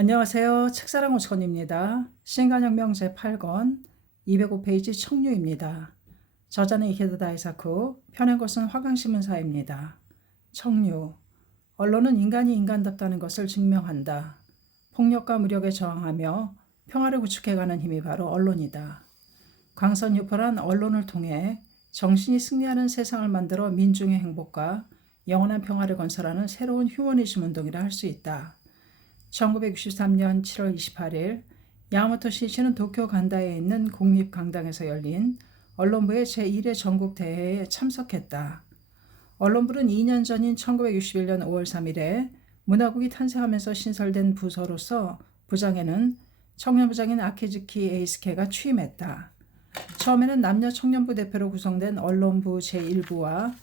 안녕하세요. 책사랑 오천입니다. 신간혁명 제8권 205페이지 청류입니다. 저자는 이케다 다이사쿠, 펴낸 것은 화강신문사입니다. 청류. 언론은 인간이 인간답다는 것을 증명한다. 폭력과 무력에 저항하며 평화를 구축해가는 힘이 바로 언론이다. 광선유포란 언론을 통해 정신이 승리하는 세상을 만들어 민중의 행복과 영원한 평화를 건설하는 새로운 휴머니즘 운동이라 할 수 있다. 1963년 7월 28일 야마모토 신이치는 도쿄 간다에 있는 국립강당에서 열린 언론부의 제1회 전국대회에 참석했다. 언론부는 2년 전인 1961년 5월 3일에 문화국이 탄생하면서 신설된 부서로서 부장에는 청년부장인 아키즈키 에이스케가 취임했다. 처음에는 남녀 청년부 대표로 구성된 언론부 제1부와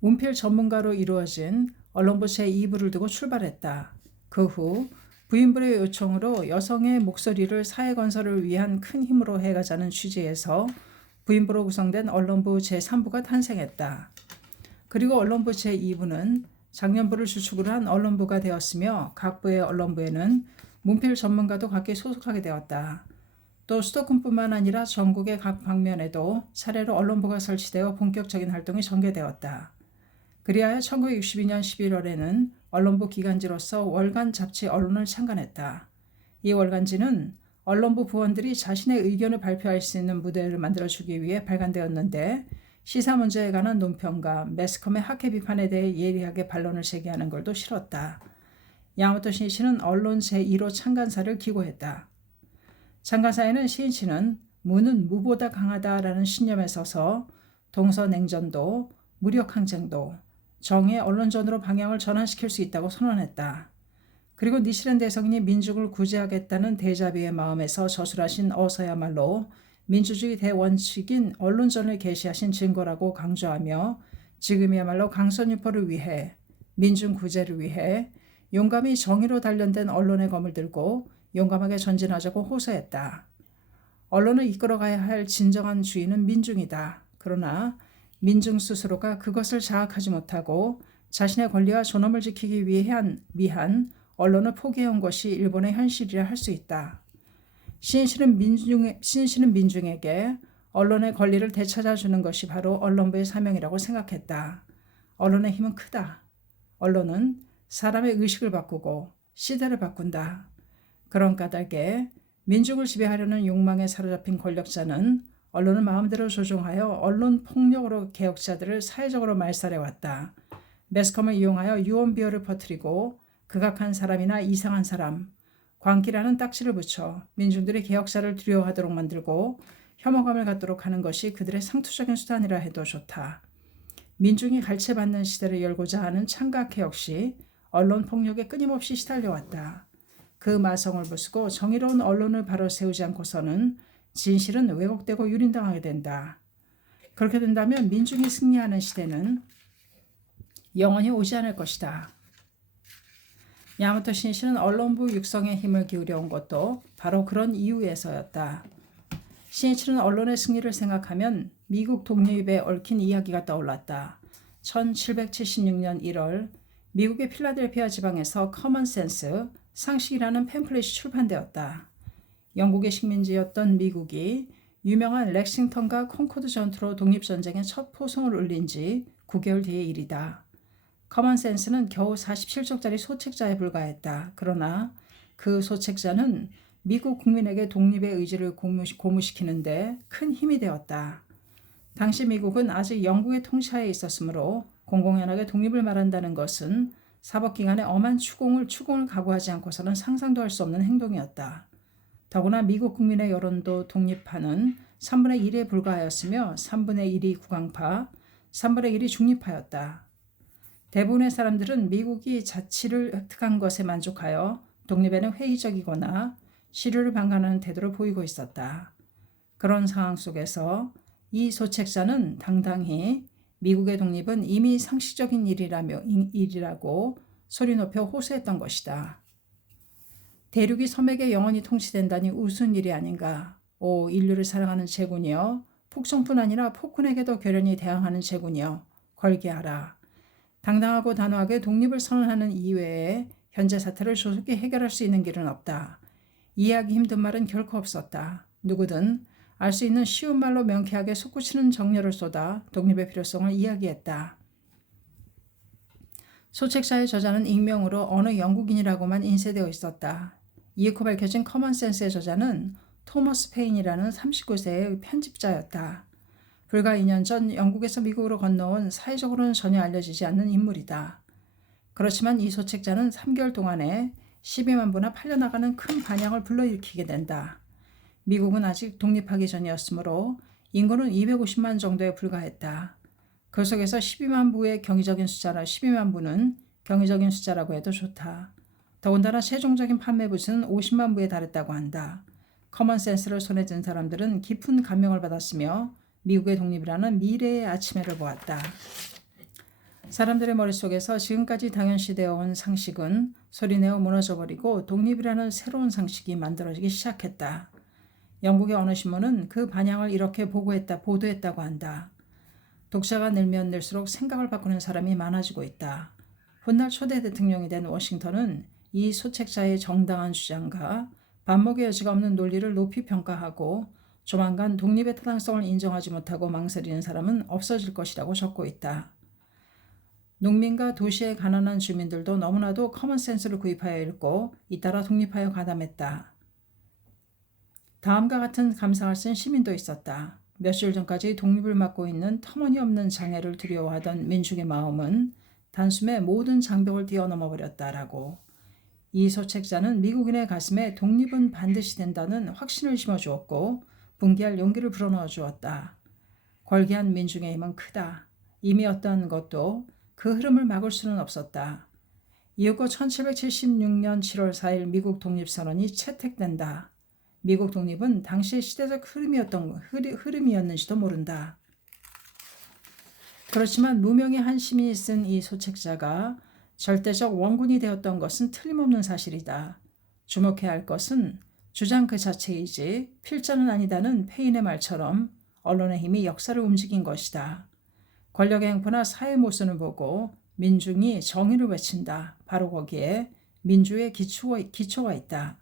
문필 전문가로 이루어진 언론부 제2부를 두고 출발했다. 그 후 부인부의 요청으로 여성의 목소리를 사회 건설을 위한 큰 힘으로 해가자는 취지에서 부인부로 구성된 언론부 제3부가 탄생했다. 그리고 언론부 제2부는 장년부를 주축으로 한 언론부가 되었으며 각 부의 언론부에는 문필 전문가도 각기 소속하게 되었다. 또 수도권뿐만 아니라 전국의 각 방면에도 차례로 언론부가 설치되어 본격적인 활동이 전개되었다. 그리하여 1962년 11월에는 언론부 기간지로서 월간 잡지 언론을 창간했다. 이 월간지는 언론부 부원들이 자신의 의견을 발표할 수 있는 무대를 만들어주기 위해 발간되었는데 시사 문제에 관한 논평과 매스컴의 학회 비판에 대해 예리하게 반론을 제기하는 걸도 실었다. 야마모토 신이치는 언론 제1호 창간사를 기고했다. 창간사에는 신이치는 무는 무보다 강하다라는 신념에 서서 동서냉전도 무력항쟁도 정의의 언론전으로 방향을 전환시킬 수 있다고 선언했다. 그리고 니시렌 대성인이 민중을 구제하겠다는 대자비의 마음에서 저술하신 어서야말로 민주주의 대원칙인 언론전을 계시하신 증거라고 강조하며 지금이야말로 강선유포를 위해 민중 구제를 위해 용감히 정의로 단련된 언론의 검을 들고 용감하게 전진하자고 호소했다. 언론을 이끌어가야 할 진정한 주인은 민중이다. 그러나 민중 스스로가 그것을 자각하지 못하고 자신의 권리와 존엄을 지키기 위한 언론을 포기해온 것이 일본의 현실이라 할 수 있다. 신이치는 민중에게 언론의 권리를 되찾아주는 것이 바로 언론부의 사명이라고 생각했다. 언론의 힘은 크다. 언론은 사람의 의식을 바꾸고 시대를 바꾼다. 그런 까닭에 민중을 지배하려는 욕망에 사로잡힌 권력자는 언론을 마음대로 조종하여 언론 폭력으로 개혁자들을 사회적으로 말살해왔다. 매스컴을 이용하여 유언비어를 퍼뜨리고 극악한 사람이나 이상한 사람, 광기라는 딱지를 붙여 민중들이 개혁자를 두려워하도록 만들고 혐오감을 갖도록 하는 것이 그들의 상투적인 수단이라 해도 좋다. 민중이 갈채받는 시대를 열고자 하는 창각해 역시 언론 폭력에 끊임없이 시달려왔다. 그 마성을 부수고 정의로운 언론을 바로 세우지 않고서는 진실은 왜곡되고 유린당하게 된다. 그렇게 된다면 민중이 승리하는 시대는 영원히 오지 않을 것이다. 야마모토 신이치는 언론부 육성에 힘을 기울여온 것도 바로 그런 이유에서였다. 신이치는 언론의 승리를 생각하면 미국 독립에 얽힌 이야기가 떠올랐다. 1776년 1월 미국의 필라델피아 지방에서 커먼센스 상식이라는 팸플릿이 출판되었다. 영국의 식민지였던 미국이 유명한 렉싱턴과 콩코드 전투로 독립전쟁의 첫 포성을 울린 지 9개월 뒤의 일이다. 커먼센스는 겨우 47쪽짜리 소책자에 불과했다. 그러나 그 소책자는 미국 국민에게 독립의 의지를 고무시키는데 큰 힘이 되었다. 당시 미국은 아직 영국의 통치하에 있었으므로 공공연하게 독립을 말한다는 것은 사법기관의 엄한 추궁을 각오하지 않고서는 상상도 할 수 없는 행동이었다. 더구나 미국 국민의 여론도 독립파는 3분의 1에 불과하였으며 3분의 1이 국왕파, 3분의 1이 중립파였다. 대부분의 사람들은 미국이 자치를 획득한 것에 만족하여 독립에는 회의적이거나 시류를 방관하는 태도를 보이고 있었다. 그런 상황 속에서 이 소책자는 당당히 미국의 독립은 이미 상식적인 일이라고 소리 높여 호소했던 것이다. 대륙이 섬에게 영원히 통치된다니 우스운 일이 아닌가. 오 인류를 사랑하는 제군이여, 폭정뿐 아니라 폭군에게도 결연히 대항하는 제군이여, 걸게하라. 당당하고 단호하게 독립을 선언하는 이외에 현재 사태를 조속히 해결할 수 있는 길은 없다. 이해하기 힘든 말은 결코 없었다. 누구든 알 수 있는 쉬운 말로 명쾌하게 솟구치는 정열을 쏟아 독립의 필요성을 이야기했다. 소책자의 저자는 익명으로 어느 영국인이라고만 인쇄되어 있었다. 이윽고 밝혀진 커먼센스의 저자는 토머스 페인이라는 39세의 편집자였다. 불과 2년 전 영국에서 미국으로 건너온 사회적으로는 전혀 알려지지 않는 인물이다. 그렇지만 이 소책자는 3개월 동안에 12만 부나 팔려나가는 큰 반향을 불러일으키게 된다. 미국은 아직 독립하기 전이었으므로 인구는 250만 정도에 불과했다. 그 속에서 12만 부의 경이적인 숫자라 12만 부는 경이적인 숫자라고 해도 좋다. 더군다나 최종적인 판매 부수는 50만 부에 달했다고 한다. 커먼센스를 손에 든 사람들은 깊은 감명을 받았으며 미국의 독립이라는 미래의 아침해를 보았다. 사람들의 머릿속에서 지금까지 당연시되어 온 상식은 소리내어 무너져버리고 독립이라는 새로운 상식이 만들어지기 시작했다. 영국의 어느 신문은 그 반향을 이렇게 보도했다고 한다. 독자가 늘면 늘수록 생각을 바꾸는 사람이 많아지고 있다. 훗날 초대 대통령이 된 워싱턴은 이 소책자의 정당한 주장과 반목의 여지가 없는 논리를 높이 평가하고 조만간 독립의 타당성을 인정하지 못하고 망설이는 사람은 없어질 것이라고 적고 있다. 농민과 도시의 가난한 주민들도 너무나도 커먼센스를 구입하여 읽고 잇따라 독립하여 가담했다. 다음과 같은 감상을 쓴 시민도 있었다. 몇 주 전까지 독립을 맡고 있는 터무니없는 장애를 두려워하던 민중의 마음은 단숨에 모든 장벽을 뛰어넘어 버렸다라고. 이 소책자는 미국인의 가슴에 독립은 반드시 된다는 확신을 심어주었고 분개할 용기를 불어넣어 주었다. 걸기한 민중의 힘은 크다. 이미 어떠한 것도 그 흐름을 막을 수는 없었다. 이윽고 1776년 7월 4일 미국 독립선언이 채택된다. 미국 독립은 당시의 시대적 흐름이었는지도 모른다. 그렇지만 무명의 한 시민이 쓴 이 소책자가 절대적 원군이 되었던 것은 틀림없는 사실이다. 주목해야 할 것은 주장 그 자체이지 필자는 아니다는 페인의 말처럼 언론의 힘이 역사를 움직인 것이다. 권력의 행포나 사회 모순을 보고 민중이 정의를 외친다. 바로 거기에 민주의 기초가 있다.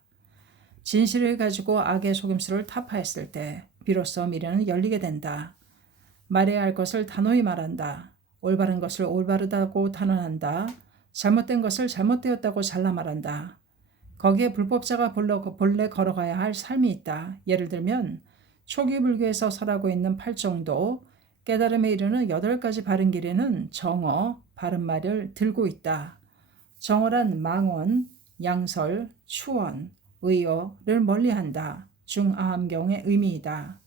진실을 가지고 악의 속임수를 타파했을 때 비로소 미래는 열리게 된다. 말해야 할 것을 단호히 말한다. 올바른 것을 올바르다고 단언한다. 잘못된 것을 잘못되었다고 잘라 말한다. 거기에 불법자가 본래 걸어가야 할 삶이 있다. 예를 들면 초기 불교에서 설하고 있는 팔정도, 깨달음에 이르는 8가지 바른 길에는 정어, 바른말을 들고 있다. 정어란 망언, 양설, 추원, 의어를 멀리한다. 중아함경의 의미이다.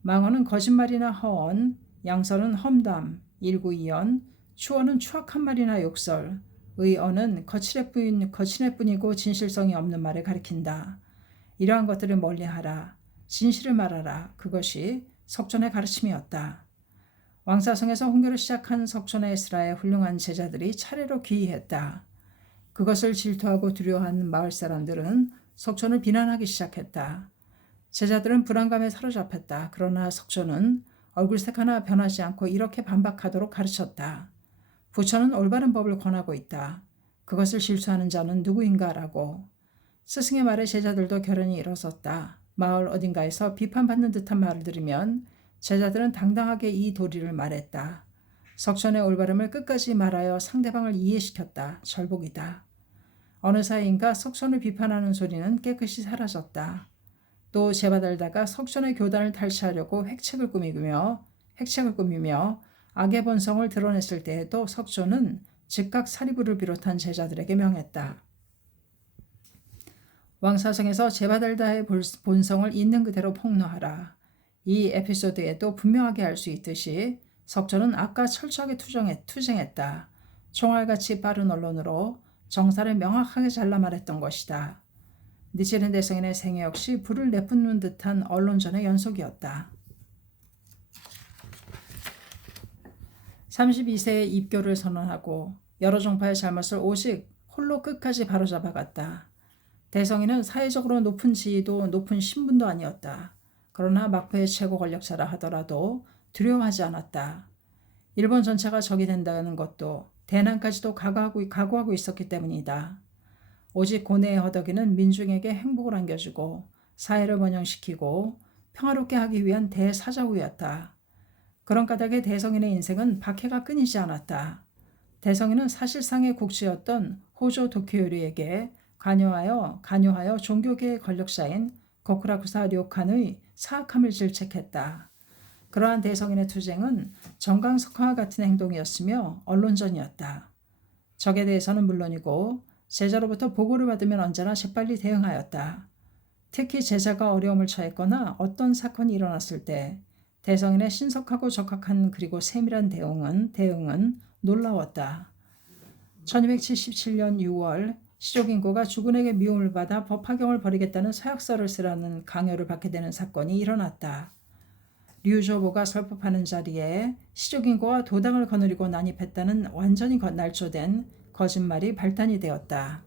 망언은 거짓말이나 허언, 양설은 험담, 일구이연, 추언은 추악한 말이나 욕설, 의언은 거칠애 뿐이고 진실성이 없는 말을 가리킨다. 이러한 것들을 멀리하라. 진실을 말하라. 그것이 석존의 가르침이었다. 왕사성에서 홍교를 시작한 석존의 에스라의 훌륭한 제자들이 차례로 귀의했다. 그것을 질투하고 두려워하는 마을 사람들은 석존을 비난하기 시작했다. 제자들은 불안감에 사로잡혔다. 그러나 석존은 얼굴색 하나 변하지 않고 이렇게 반박하도록 가르쳤다. 부처는 올바른 법을 권하고 있다. 그것을 실수하는 자는 누구인가라고. 스승의 말에 제자들도 결연히 일어섰다. 마을 어딘가에서 비판받는 듯한 말을 들으면 제자들은 당당하게 이 도리를 말했다. 석존의 올바름을 끝까지 말하여 상대방을 이해시켰다. 절복이다. 어느 사이인가 석존을 비판하는 소리는 깨끗이 사라졌다. 또 제바달다가 석존의 교단을 탈취하려고 핵책을 꾸미며 악의 본성을 드러냈을 때에도 석존은 즉각 사리부를 비롯한 제자들에게 명했다. 왕사성에서 제바달다의 본성을 있는 그대로 폭로하라. 이 에피소드에도 분명하게 알 수 있듯이 석존은 악과 철저하게 투쟁했다. 총알같이 빠른 언론으로 정사를 명확하게 잘라 말했던 것이다. 니체른 대성인의 생애 역시 불을 내뿜는 듯한 언론전의 연속이었다. 32세에 입교를 선언하고 여러 종파의 잘못을 오직 홀로 끝까지 바로잡아갔다. 대성인은 사회적으로 높은 지위도 높은 신분도 아니었다. 그러나 막부의 최고 권력자라 하더라도 두려워하지 않았다. 일본 전체가 적이 된다는 것도 대난까지도 각오하고 있었기 때문이다. 오직 고뇌의 허덕이는 민중에게 행복을 안겨주고 사회를 번영시키고 평화롭게 하기 위한 대사자우였다. 그런 까닭에 대성인의 인생은 박해가 끊이지 않았다. 대성인은 사실상의 국주였던 호조 도쿄요리에게 간여하여 종교계의 권력자인 고쿠라쿠사 료칸의 사악함을 질책했다. 그러한 대성인의 투쟁은 정강석화와 같은 행동이었으며 언론전이었다. 적에 대해서는 물론이고 제자로부터 보고를 받으면 언제나 재빨리 대응하였다. 특히 제자가 어려움을 처했거나 어떤 사건이 일어났을 때 대성인의 신속하고 적확한 그리고 세밀한 대응은 놀라웠다. 1277년 6월 시족인고가 주군에게 미움을 받아 법화경을 버리겠다는 서약서를 쓰라는 강요를 받게 되는 사건이 일어났다. 류조보가 설법하는 자리에 시족인고와 도당을 거느리고 난입했다는 완전히 날조된 거짓말이 발단이 되었다.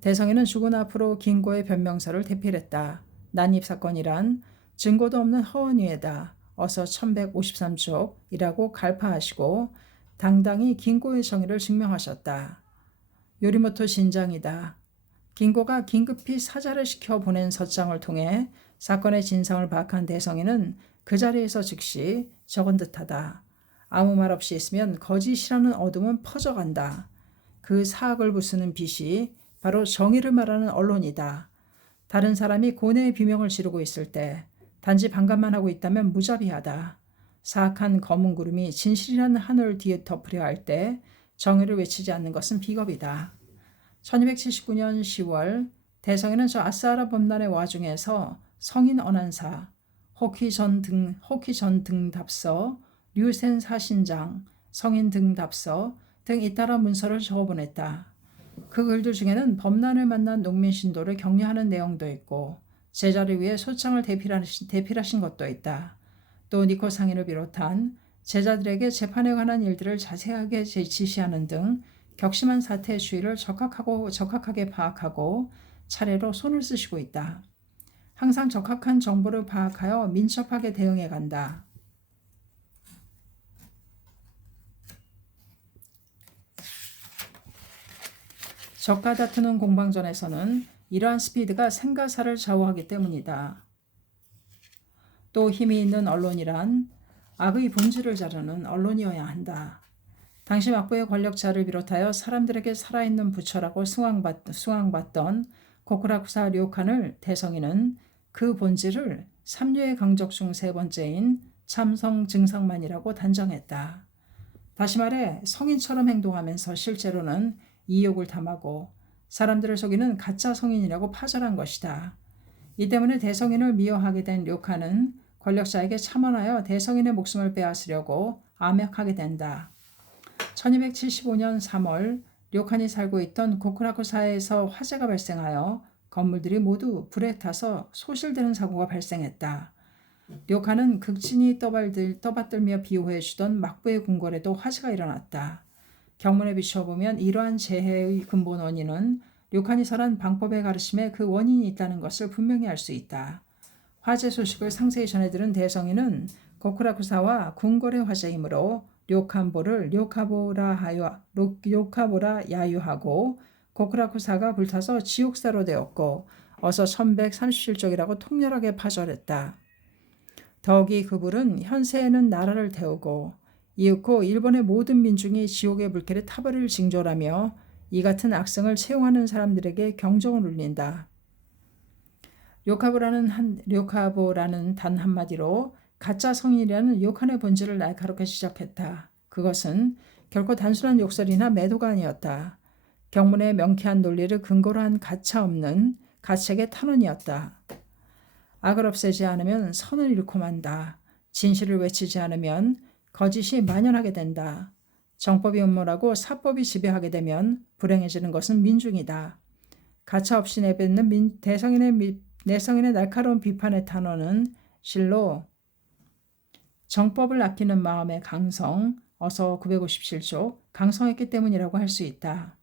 대성인은 주군 앞으로 긴고의 변명서를 대필했다. 난입사건이란 증거도 없는 허언이에다. 어서 1153쪽이라고 갈파하시고 당당히 긴고의 정의를 증명하셨다. 요리모토 신장이다. 긴고가 긴급히 사자를 시켜 보낸 서장을 통해 사건의 진상을 파악한 대성인은 그 자리에서 즉시 적은 듯하다. 아무 말 없이 있으면 거짓이라는 어둠은 퍼져간다. 그 사악을 부수는 빛이 바로 정의를 말하는 언론이다. 다른 사람이 고뇌의 비명을 지르고 있을 때 단지 반감만 하고 있다면 무자비하다. 사악한 검은 구름이 진실이라는 하늘을 뒤덮으려 할 때 정의를 외치지 않는 것은 비겁이다. 1279년 10월 대성인은 저 아스하라 범란의 와중에서 성인 언한사, 호키전 등답서, 류센 사신장, 성인 등답서 등 잇따라 문서를 적어보냈다. 그 글들 중에는 범란을 만난 농민 신도를 격려하는 내용도 있고 제자를 위해 소창을 대필하신 것도 있다. 또 니코 상인을 비롯한 제자들에게 재판에 관한 일들을 자세하게 지시하는 등 격심한 사태의 추이를 적확하게 파악하고 차례로 손을 쓰시고 있다. 항상 적확한 정보를 파악하여 민첩하게 대응해 간다. 적과 다투는 공방전에서는 이러한 스피드가 생가사를 좌우하기 때문이다. 또 힘이 있는 언론이란 악의 본질을 자르는 언론이어야 한다. 당시 막부의 권력자를 비롯하여 사람들에게 살아있는 부처라고 수왕받던 고쿠라쿠사 료칸을 대성인은 그 본질을 삼류의 강적 중 세 번째인 참성 증상만이라고 단정했다. 다시 말해 성인처럼 행동하면서 실제로는 이욕을 탐하고 사람들을 속이는 가짜 성인이라고 파절한 것이다. 이 때문에 대성인을 미워하게 된 료칸은 권력자에게 참언하여 대성인의 목숨을 빼앗으려고 암약하게 된다. 1275년 3월 료칸이 살고 있던 고쿠라쿠사에서 화재가 발생하여 건물들이 모두 불에 타서 소실되는 사고가 발생했다. 료칸은 극진히 떠받들며 비호해주던 막부의 궁궐에도 화재가 일어났다. 경문에 비춰보면 이러한 재해의 근본 원인은 료칸이 설한 방법의 가르침에 그 원인이 있다는 것을 분명히 알 수 있다. 화재 소식을 상세히 전해들은 대성인은 고쿠라쿠사와 궁궐의 화재이므로 료칸보를 료카보라 야유하고 고쿠라쿠사가 불타서 지옥사로 되었고 어서 1137쪽이라고 통렬하게 파절했다. 더욱이 그 불은 현세에는 나라를 태우고 이윽고 일본의 모든 민중이 지옥의 불길에 타버릴 징조라며 이 같은 악성을 채용하는 사람들에게 경종을 울린다. 료카보라는 단 한마디로 가짜 성인이라는 욕한의 본질을 날카롭게 지적했다. 그것은 결코 단순한 욕설이나 매도가 아니었다. 경문의 명쾌한 논리를 근거로 한 가차없는 가책의 탄원이었다. 악을 없애지 않으면 선을 잃고 만다. 진실을 외치지 않으면 거짓이 만연하게 된다. 정법이 음모라고 사법이 지배하게 되면 불행해지는 것은 민중이다. 가차 없이 내뱉는 내성인의 날카로운 비판의 탄원은 실로 정법을 아끼는 마음의 강성, 어서 957쪽, 강성했기 때문이라고 할 수 있다.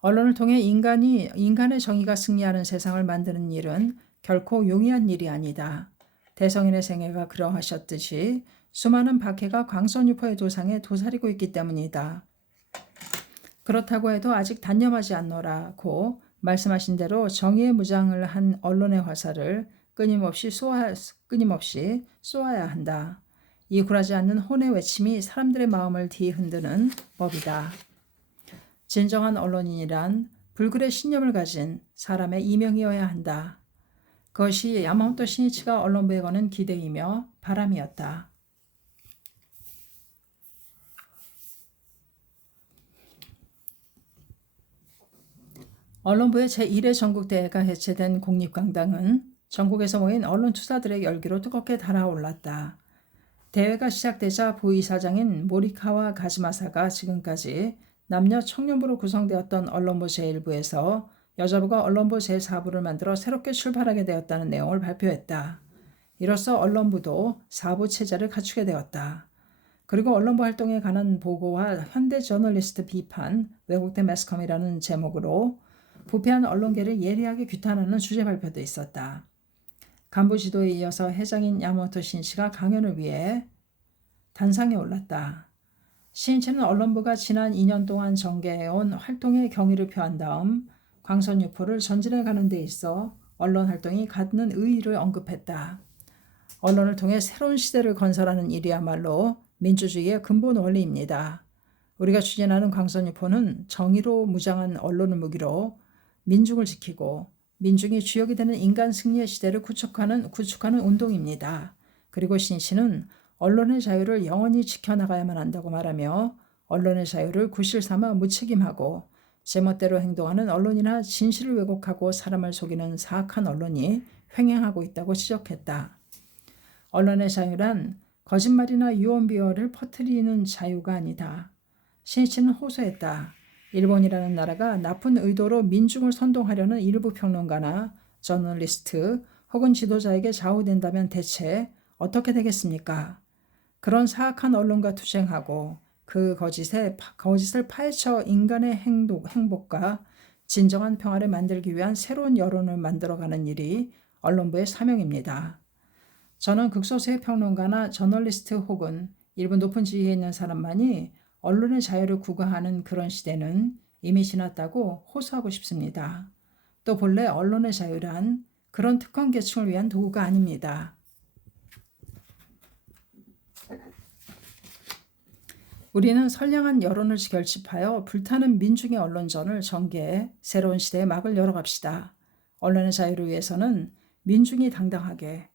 언론을 통해 인간의 정의가 승리하는 세상을 만드는 일은 결코 용이한 일이 아니다. 대성인의 생애가 그러하셨듯이 수많은 박해가 광선유포의 도상에 도사리고 있기 때문이다. 그렇다고 해도 아직 단념하지 않노라고 말씀하신 대로 정의의 무장을 한 언론의 화살을 끊임없이 쏘아야 한다. 이 굴하지 않는 혼의 외침이 사람들의 마음을 뒤흔드는 법이다. 진정한 언론인이란 불굴의 신념을 가진 사람의 이명이어야 한다. 그것이 야마모토 신이치가 언론부에 거는 기대이며 바람이었다. 언론부의 제1회 전국대회가 개최된 국립광장은 전국에서 모인 언론투사들의 열기로 뜨겁게 달아올랐다. 대회가 시작되자 부이사장인 모리카와 가즈마사가 지금까지 남녀 청년부로 구성되었던 언론부 제1부에서 여자부가 언론부 제4부를 만들어 새롭게 출발하게 되었다는 내용을 발표했다. 이로써 언론부도 4부 체제를 갖추게 되었다. 그리고 언론부 활동에 관한 보고와 현대 저널리스트 비판, 왜곡된 매스컴이라는 제목으로 부패한 언론계를 예리하게 규탄하는 주제 발표도 있었다. 간부 지도에 이어서 회장인 야마모토 신이치가 강연을 위해 단상에 올랐다. 신이치는 언론부가 지난 2년 동안 전개해온 활동의 경위를 표한 다음 광선유포를 전진해 가는 데 있어 언론 활동이 갖는 의의를 언급했다. 언론을 통해 새로운 시대를 건설하는 일이야말로 민주주의의 근본 원리입니다. 우리가 추진하는 광선유포는 정의로 무장한 언론을 무기로 민중을 지키고 민중이 주역이 되는 인간 승리의 시대를 구축하는 운동입니다. 그리고 신이치는 언론의 자유를 영원히 지켜나가야만 한다고 말하며 언론의 자유를 구실 삼아 무책임하고 제멋대로 행동하는 언론이나 진실을 왜곡하고 사람을 속이는 사악한 언론이 횡행하고 있다고 지적했다. 언론의 자유란 거짓말이나 유언비어를 퍼뜨리는 자유가 아니다. 신이치는 호소했다. 일본이라는 나라가 나쁜 의도로 민중을 선동하려는 일부 평론가나 저널리스트 혹은 지도자에게 좌우된다면 대체 어떻게 되겠습니까? 그런 사악한 언론과 투쟁하고 그 거짓을 파헤쳐 인간의 행복과 진정한 평화를 만들기 위한 새로운 여론을 만들어가는 일이 언론부의 사명입니다. 저는 극소수의 평론가나 저널리스트 혹은 일부 높은 지위에 있는 사람만이 언론의 자유를 구가하는 그런 시대는 이미 지났다고 호소하고 싶습니다. 또 본래 언론의 자유란 그런 특권 계층을 위한 도구가 아닙니다. 우리는 선량한 여론을 결집하여 불타는 민중의 언론전을 전개해 새로운 시대의 막을 열어갑시다. 언론의 자유를 위해서는 민중이 당당하게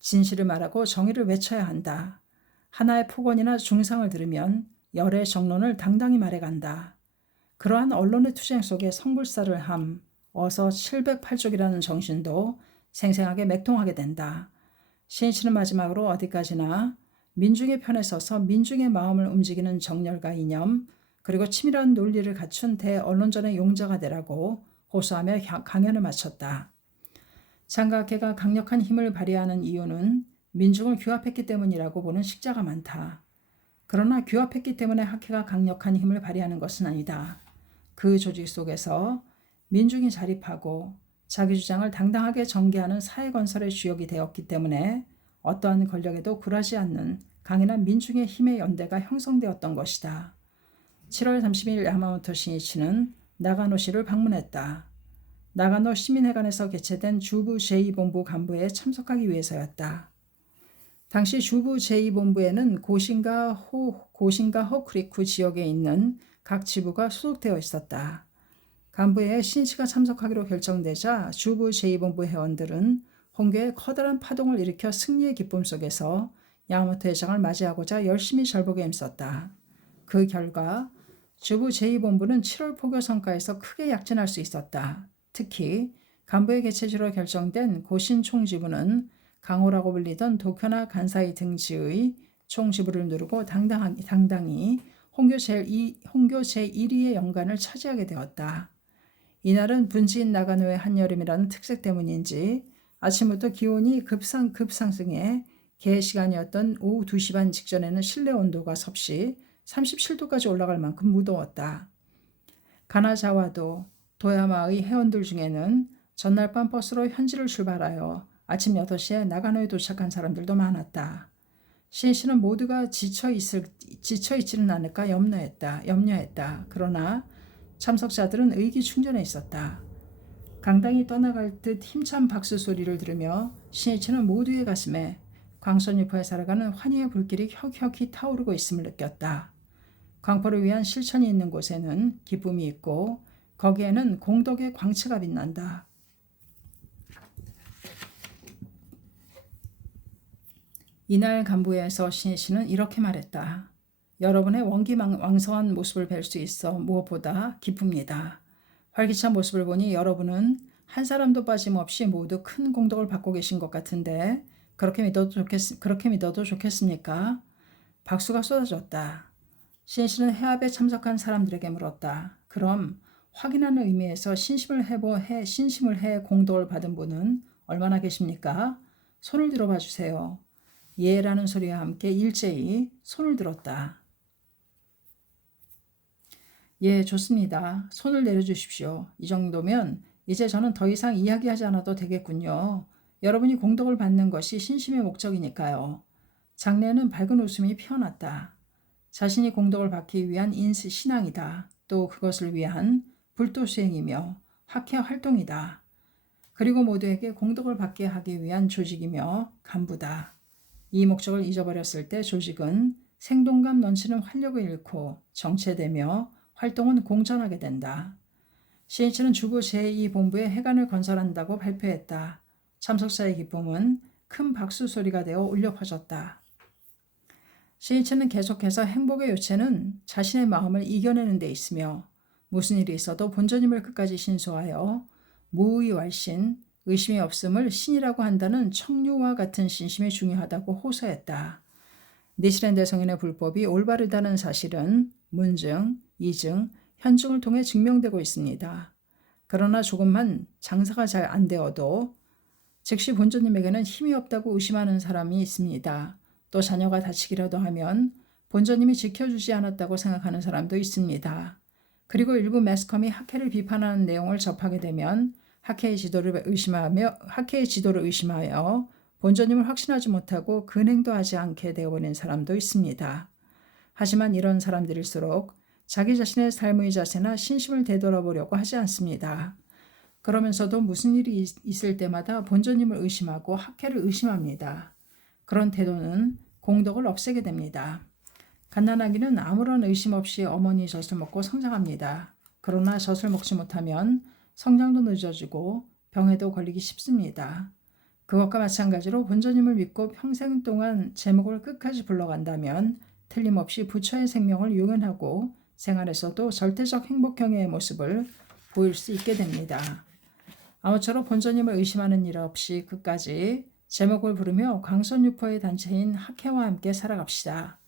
진실을 말하고 정의를 외쳐야 한다. 하나의 폭언이나 중상을 들으면 열의 정론을 당당히 말해간다. 그러한 언론의 투쟁 속에 성불사를 함, 어서 708족이라는 정신도 생생하게 맥동하게 된다. 신이치는 마지막으로 어디까지나 민중의 편에 서서 민중의 마음을 움직이는 정열과 이념, 그리고 치밀한 논리를 갖춘 대언론전의 용자가 되라고 호소하며 강연을 마쳤다. 장각회가 강력한 힘을 발휘하는 이유는 민중을 규합했기 때문이라고 보는 식자가 많다. 그러나 규합했기 때문에 학회가 강력한 힘을 발휘하는 것은 아니다. 그 조직 속에서 민중이 자립하고 자기 주장을 당당하게 전개하는 사회 건설의 주역이 되었기 때문에 어떠한 권력에도 굴하지 않는 강인한 민중의 힘의 연대가 형성되었던 것이다. 7월 30일 야마모토 신이치는 나가노시를 방문했다. 나가노 시민회관에서 개최된 주부 제2본부 간부회에 참석하기 위해서였다. 당시 주부 제2본부에는 고신과 호쿠리쿠 지역에 있는 각 지부가 소속되어 있었다. 간부회에 신이치가 참석하기로 결정되자 주부 제2본부 회원들은 홍교에 커다란 파동을 일으켜 승리의 기쁨 속에서 야마모토 회장을 맞이하고자 열심히 절복에 힘썼다. 그 결과 주부 제2본부는 7월 포교 성과에서 크게 약진할 수 있었다. 특히 간부회 개최지로 결정된 고신 총지부는 강호라고 불리던 도쿄나 간사이 등지의 총지부를 누르고 당당히 홍교 제1위의 연관을 차지하게 되었다. 이날은 분지인 나가노의 한여름이라는 특색 때문인지 아침부터 기온이 급상승해 개회 시간이었던 오후 2시 반 직전에는 실내 온도가 섭씨 37도까지 올라갈 만큼 무더웠다. 가나자와도 도야마의 회원들 중에는 전날 밤 버스로 현지를 출발하여 아침 8시에 나가노에 도착한 사람들도 많았다. 신씨는 모두가 지쳐있지는 않을까 염려했다. 그러나 참석자들은 의기충전해 있었다. 강당이 떠나갈 듯 힘찬 박수 소리를 들으며 신이치는 모두의 가슴에 광선유포에 살아가는 환희의 불길이 혁혁히 타오르고 있음을 느꼈다. 광포를 위한 실천이 있는 곳에는 기쁨이 있고 거기에는 공덕의 광채가 빛난다. 이날 간부회에서 신이치는 이렇게 말했다. 여러분의 원기왕성한 모습을 뵐 수 있어 무엇보다 기쁩니다. 활기찬 모습을 보니 여러분은 한 사람도 빠짐없이 모두 큰 공덕을 받고 계신 것 같은데 그렇게 믿어도 좋겠습니까? 박수가 쏟아졌다. 신씨는 회합에 참석한 사람들에게 물었다. 그럼 확인하는 의미에서 신심을 해 공덕을 받은 분은 얼마나 계십니까? 손을 들어봐 주세요. 예라는 소리와 함께 일제히 손을 들었다. 예, 좋습니다. 손을 내려주십시오. 이 정도면 이제 저는 더 이상 이야기하지 않아도 되겠군요. 여러분이 공덕을 받는 것이 신심의 목적이니까요. 장내에는 밝은 웃음이 피어났다. 자신이 공덕을 받기 위한 신앙이다. 또 그것을 위한 불도수행이며 학회 활동이다. 그리고 모두에게 공덕을 받게 하기 위한 조직이며 간부다. 이 목적을 잊어버렸을 때 조직은 생동감 넘치는 활력을 잃고 정체되며 활동은 공전하게 된다. 신이치는 주부 제2본부에 해관을 건설한다고 발표했다. 참석자의 기쁨은 큰 박수 소리가 되어 울려 퍼졌다. 신이치는 계속해서 행복의 요체는 자신의 마음을 이겨내는 데 있으며 무슨 일이 있어도 본전임을 끝까지 신수하여 무의왈신, 의심이 없음을 신이라고 한다는 청류와 같은 신심이 중요하다고 호소했다. 니시렌 대성인의 불법이 올바르다는 사실은 문증, 이증, 현증을 통해 증명되고 있습니다. 그러나 조금만 장사가 잘 안 되어도 즉시 본전님에게는 힘이 없다고 의심하는 사람이 있습니다. 또 자녀가 다치기라도 하면 본전님이 지켜주지 않았다고 생각하는 사람도 있습니다. 그리고 일부 매스컴이 학회를 비판하는 내용을 접하게 되면 학회의 지도를 의심하여 본전님을 확신하지 못하고 근행도 하지 않게 되어버린 사람도 있습니다. 하지만 이런 사람들일수록 자기 자신의 삶의 자세나 신심을 되돌아보려고 하지 않습니다. 그러면서도 무슨 일이 있을 때마다 본전님을 의심하고 학회를 의심합니다. 그런 태도는 공덕을 없애게 됩니다. 갓난아기는 아무런 의심 없이 어머니 젖을 먹고 성장합니다. 그러나 젖을 먹지 못하면 성장도 늦어지고 병에도 걸리기 쉽습니다. 그것과 마찬가지로 본전님을 믿고 평생 동안 제목을 끝까지 불러간다면 틀림없이 부처의 생명을 용연하고 생활에서도 절대적 행복형의 모습을 보일 수 있게 됩니다. 아무쪼록 본전님을 의심하는 일 없이 끝까지 제목을 부르며 광선유포의 단체인 학회와 함께 살아갑시다.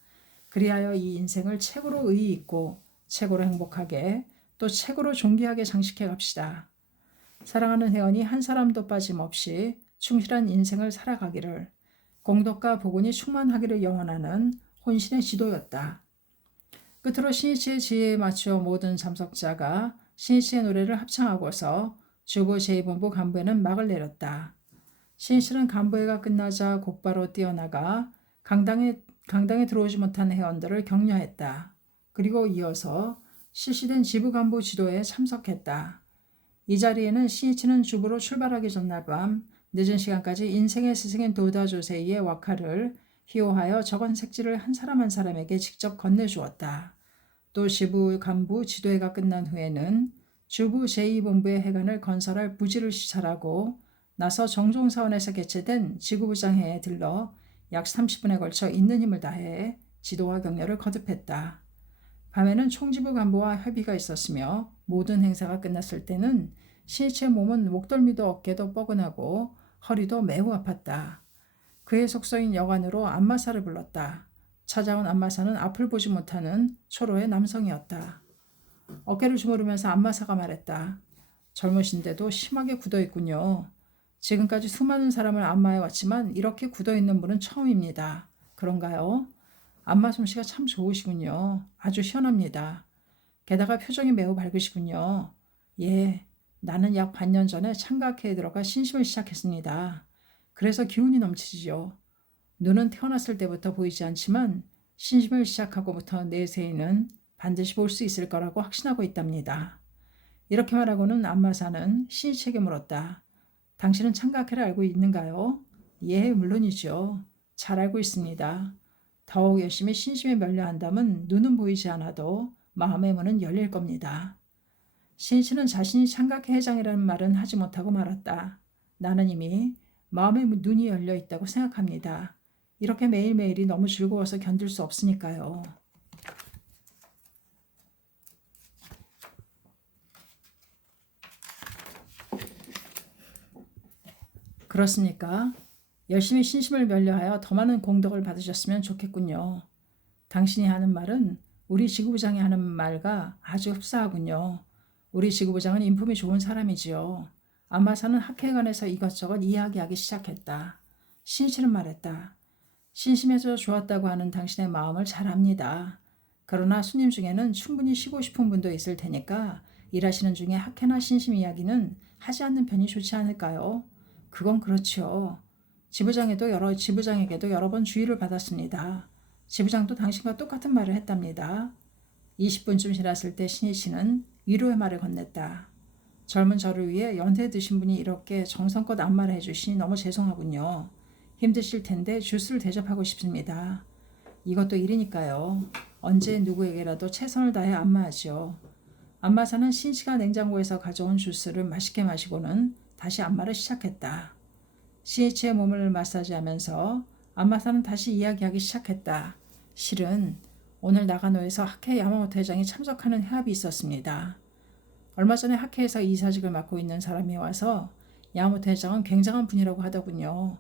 그리하여 이 인생을 최고로 의의 있고 최고로 행복하게 또 최고로 존귀하게 장식해 갑시다. 사랑하는 회원이 한 사람도 빠짐없이 충실한 인생을 살아가기를, 공덕과 복운이 충만하기를 영원하는 혼신의 지도였다. 끝으로 신이치의 지혜에 맞추어 모든 참석자가 신이치의 노래를 합창하고서 주부 제2본부 간부회는 막을 내렸다. 신이치는 간부회가 끝나자 곧바로 뛰어나가 강당에 들어오지 못한 회원들을 격려했다. 그리고 이어서 실시된 지부간부 지도에 참석했다. 이 자리에는 신이치는 주부로 출발하기 전날 밤 늦은 시간까지 인생의 스승인 도다 조세이의 왁화를 희호하여 적은 색지를 한 사람 한 사람에게 직접 건네주었다. 또 지부 간부 지도회가 끝난 후에는 주부 제2본부의 회관을 건설할 부지를 시찰하고 나서 정종사원에서 개최된 지구부장회에 들러 약 30분에 걸쳐 있는 힘을 다해 지도와 격려를 거듭했다. 밤에는 총지부 간부와 협의가 있었으며 모든 행사가 끝났을 때는 신이치의 몸은 목덜미도 어깨도 뻐근하고 허리도 매우 아팠다. 그의 속성인 여관으로 안마사를 불렀다. 찾아온 안마사는 앞을 보지 못하는 초로의 남성이었다. 어깨를 주무르면서 안마사가 말했다. 젊으신데도 심하게 굳어있군요. 지금까지 수많은 사람을 안마해왔지만 이렇게 굳어있는 분은 처음입니다. 그런가요? 안마 솜씨가 참 좋으시군요. 아주 시원합니다. 게다가 표정이 매우 밝으시군요. 예, 나는 약 반년 전에 창가학회에 들어가 신심을 시작했습니다. 그래서 기운이 넘치지요. 눈은 태어났을 때부터 보이지 않지만 신심을 시작하고부터 내세에는 반드시 볼 수 있을 거라고 확신하고 있답니다. 이렇게 말하고는 안마사는 신이에게 물었다. 당신은 창각회를 알고 있는가요? 예, 물론이죠. 잘 알고 있습니다. 더욱 열심히 신심에 면려한다면 눈은 보이지 않아도 마음의 문은 열릴 겁니다. 신씨는 자신이 창각회 회장이라는 말은 하지 못하고 말았다. 나는 이미 마음의 눈이 열려 있다고 생각합니다. 이렇게 매일매일이 너무 즐거워서 견딜 수 없으니까요. 그렇습니까? 열심히 신심을 면려하여 더 많은 공덕을 받으셨으면 좋겠군요. 당신이 하는 말은 우리 지구부장이 하는 말과 아주 흡사하군요. 우리 지구부장은 인품이 좋은 사람이지요. 안마사는 학회에 관해서 이것저것 이야기하기 시작했다. 신씨는 말했다. 신심해서 좋았다고 하는 당신의 마음을 잘 압니다. 그러나 손님 중에는 충분히 쉬고 싶은 분도 있을 테니까 일하시는 중에 학회나 신심 이야기는 하지 않는 편이 좋지 않을까요? 그건 그렇지요. 지부장에게도 여러 번 주의를 받았습니다. 지부장도 당신과 똑같은 말을 했답니다. 20분쯤 지났을 때 신희 씨는 위로의 말을 건넸다. 젊은 저를 위해 연세 드신 분이 이렇게 정성껏 안마를 해주시니 너무 죄송하군요. 힘드실 텐데 주스를 대접하고 싶습니다. 이것도 일이니까요. 언제 누구에게라도 최선을 다해 안마하지요. 안마사는 신씨가 냉장고에서 가져온 주스를 맛있게 마시고는 다시 안마를 시작했다. 신이치의 몸을 마사지하면서 안마사는 다시 이야기하기 시작했다. 실은 오늘 나가노에서 학회 야마모토 회장이 참석하는 회합이 있었습니다. 얼마 전에 학회에서 이사직을 맡고 있는 사람이 와서 야마모토 회장은 굉장한 분이라고 하더군요.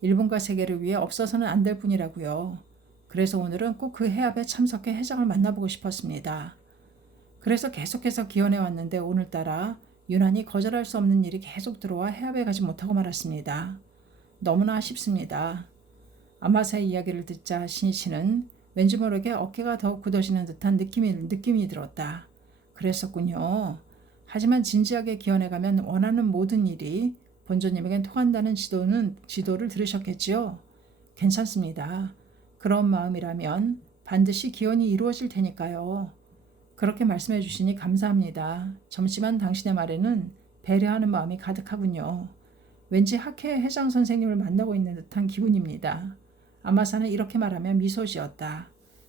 일본과 세계를 위해 없어서는 안 될 분이라고요. 그래서 오늘은 꼭 그 회합에 참석해 회장을 만나보고 싶었습니다. 그래서 계속해서 기원해 왔는데 오늘따라 유난히 거절할 수 없는 일이 계속 들어와 회합에 가지 못하고 말았습니다. 너무나 아쉽습니다. 안마사의 이야기를 듣자 신이치는 왠지 모르게 어깨가 더욱 굳어지는 듯한 느낌이 들었다. 그랬었군요. 하지만 진지하게 기원해 가면 원하는 모든 일이 본조님에겐 통한다는 지도를 들으셨겠지요? 괜찮습니다. 그런 마음이라면 반드시 기원이 이루어질 테니까요. 그렇게 말씀해 주시니 감사합니다. 점심한 당신의 말에는 배려하는 마음이 가득하군요. 왠지 학회 회장 선생님을 만나고 있는 듯한 기분입니다. 안마사는 이렇게 말하며 미소 지었다.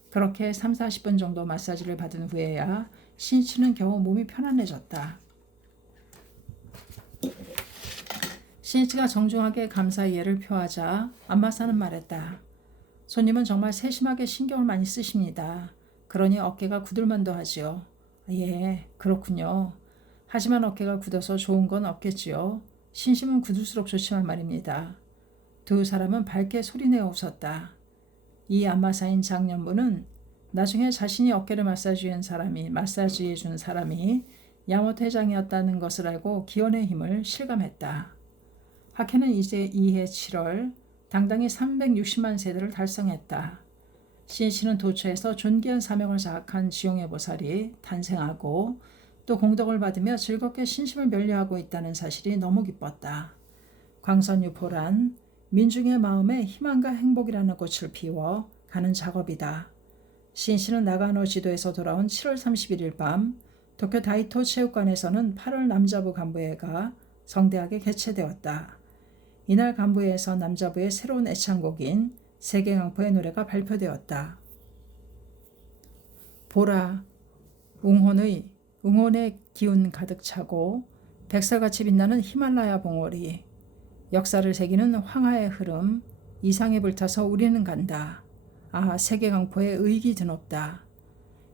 그렇게 3, 40분 정도 마사지를 받은 후에야 신이치는 겨우 몸이 편안해졌다. 신이치가 정중하게 감사 이해를 표하자 안마사는 말했다. 손님은 정말 세심하게 신경을 많이 쓰십니다. 그러니 어깨가 굳을만도 하지요. 예, 그렇군요. 하지만 어깨가 굳어서 좋은 건 없겠지요. 신심은 굳을수록 좋지만 말입니다. 두 사람은 밝게 소리내어 웃었다. 이 안마사인 장년부는 나중에 자신이 어깨를 마사지해 준 사람이 야모토 회장이었다는 것을 알고 기원의 힘을 실감했다. 학회는 이제 이해 7월 당당히 360만 세대를 달성했다. 신씨는 도처에서 존귀한 사명을 자학한 지용의 보살이 탄생하고 또 공덕을 받으며 즐겁게 신심을 면려하고 있다는 사실이 너무 기뻤다. 광선유포란 민중의 마음에 희망과 행복이라는 꽃을 피워 가는 작업이다. 신씨는 나가노 지도에서 돌아온 7월 31일 밤 도쿄 다이토 체육관에서는 8월 남자부 간부회가 성대하게 개최되었다. 이날 간부회에서 남자부의 새로운 애창곡인 세계강포의 노래가 발표되었다. 보라, 응원의 기운 가득 차고 백설같이 빛나는 히말라야 봉우리, 역사를 새기는 황하의 흐름, 이상에 불타서 우리는 간다. 아, 세계강포의 의기 드높다.